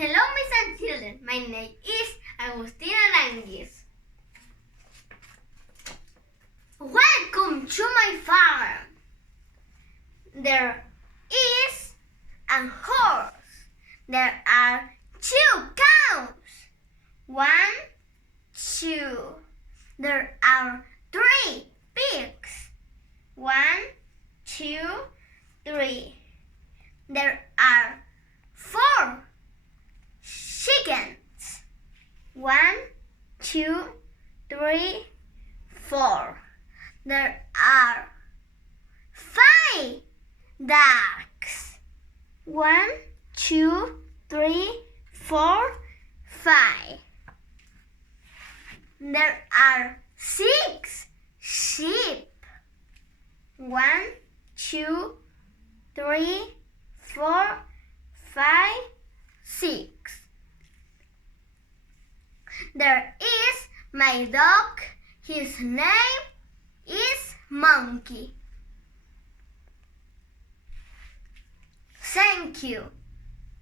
Hello, Miss and children. My name is Agustina Aranguiz. Welcome to my farm. There is a horse. There are 2 cows. 1, 2. There are 3 pigs. 1, 2, 3. There are 4 chickens. 1, 2, 3, 4. There are 5 ducks. 1, 2, 3, 4, 5. There are 6 sheep. 1, 2, 3, 4, 5, 6. There is my dog. His name is Monkey. Thank you.